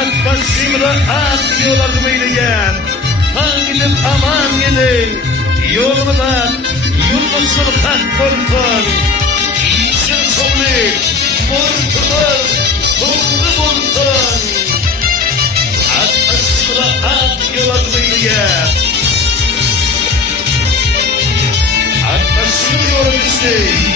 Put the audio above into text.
Atmasımda at diyorlardı meyleyen. Ha gidip aman gidin. Yolunu bak, yolunu hak korkun. İçin sonu, korkun, korkun. Atmasımda at diyorlardı meyleyen. Atmasım diyorum işte.